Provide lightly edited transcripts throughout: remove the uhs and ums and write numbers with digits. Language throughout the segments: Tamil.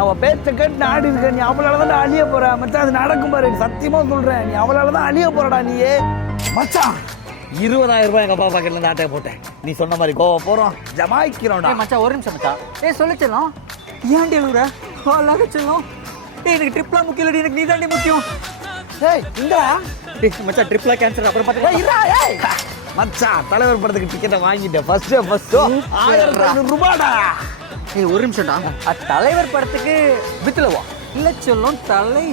அவ பேச்ச கேட்டு ஆடி இருக்க நீ அவளாலதான் அழிய போற மச்சான். அது நடக்கும் பாரு, சத்தியமா சொல்றேன். நீ அவளாலதான் அழிய போறடா நீயே மச்சான். 20,000 ரூபாய் எங்க அப்பா பாக்கெட்ல இருந்து ஆட்டைய போட்டேன். நீ சொன்ன மாதிரி கோவா போறோம், ஜமாய்க்கிறோம்டா. மச்சான் ஒரு நிமிஷம் மச்சான். சொல்லிச்சலாம் ஏன்டி எழுதுற அழகா செல்லும். எனக்கு ட்ரிப்லாம் முக்கியம் இல்லடி, எனக்கு நீ தாண்டி முக்கியம். ஏய் இந்தா மச்சான் ட்ரிப்லாம் கேன்சல் அப்புறம் பார்த்துக்கலாம். மச்சான் தலைவர் படத்துக்கு டிக்கெட்டை வாங்கிட்டேன். ஃபர்ஸ்ட் 1500 ரூபாடா. ஒரு நிமிஷம்டா. தலைவர் படத்துக்கு வித்துலவா இல்ல சொல்லும் தலை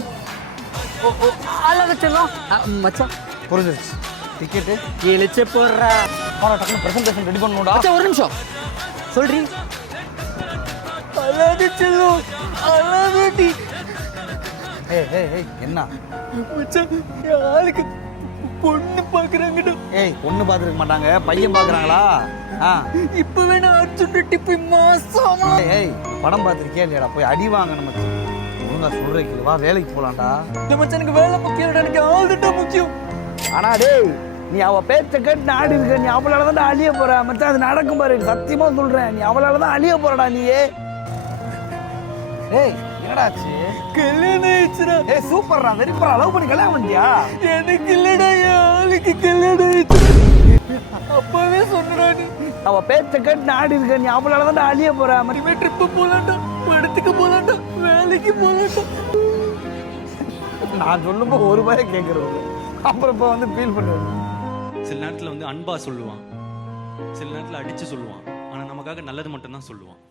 அழகா செல்லும். மச்சான் புரிஞ்சிருச்சு. டிக்கெட்டு இழிச்சு போடுற டக்குனு பிரசன்டேஷன் ரெடி பண்ணணும்டா. ஒரு நிமிஷம் சொல்றீ. அழகு செல்லும் அழகு. ஏய் என்ன மச்சான் யாருக்கு பொண்ணு பாக்குறாங்கடா. ஏய் பொண்ணு பாத்துருக்க மாட்டாங்க, பையன் பாக்குறாங்களா? இப்பவே நான் அர்ஜுன் டிப்பு மாசமா. ஏய் படம் பார்த்துருக்கே இல்லையாடா? போய் அடி வாங்கணும் மச்சான். ஒழுங்கா சொல்றேன், வா வேலைக்கு போலாம்டா. இல்ல மச்சான் எனக்கு வேலை முக்கியம், எனக்கு ஆல்ரெடி முக்கியம். ஆனா டேய் நீ அவ பேச்ச கேட்டு ஆடி இருக்க நீ அவளாலதான் அழிய போற மச்சான். அது நடக்கும் பாரு, சத்தியமா சொல்றேன். நீ அவளாலதான் அழிய போறடா நீயே. ஏய் என்னடாச்சு? கல்யாணம் ஆயிடுச்சுடா. ஏய் சூப்பர்டா, வெறிப்பரா. லவ் பண்ணி கல்யாணம் பண்ணியா? எனக்கு இல்லடா, என் ஆளுக்கு கல்யாணம் ஆயிடுச்சு. அப்பவே சொன்னடா நீ. அவ பேச்ச கேட்டு ஆடி இருக்க நீ அவளாலதான் அழிய போற. இனிமே ட்ரிப்பு போலாம்டா, படத்துக்கு போலாம்டா, வேலைக்கு போலாம்டா. நான் சொல்லும்போது ஒரு ரூபாய் கேட்கறது, அப்புறம் இப்போ வந்து ஃபீல் பண்ணுவேன். சில நேரத்தில் வந்து அன்பா சொல்லுவான், சில நேரத்தில் அடிச்சு சொல்லுவான். ஆனால் நமக்காக நல்லது மட்டும்தான் சொல்லுவான்.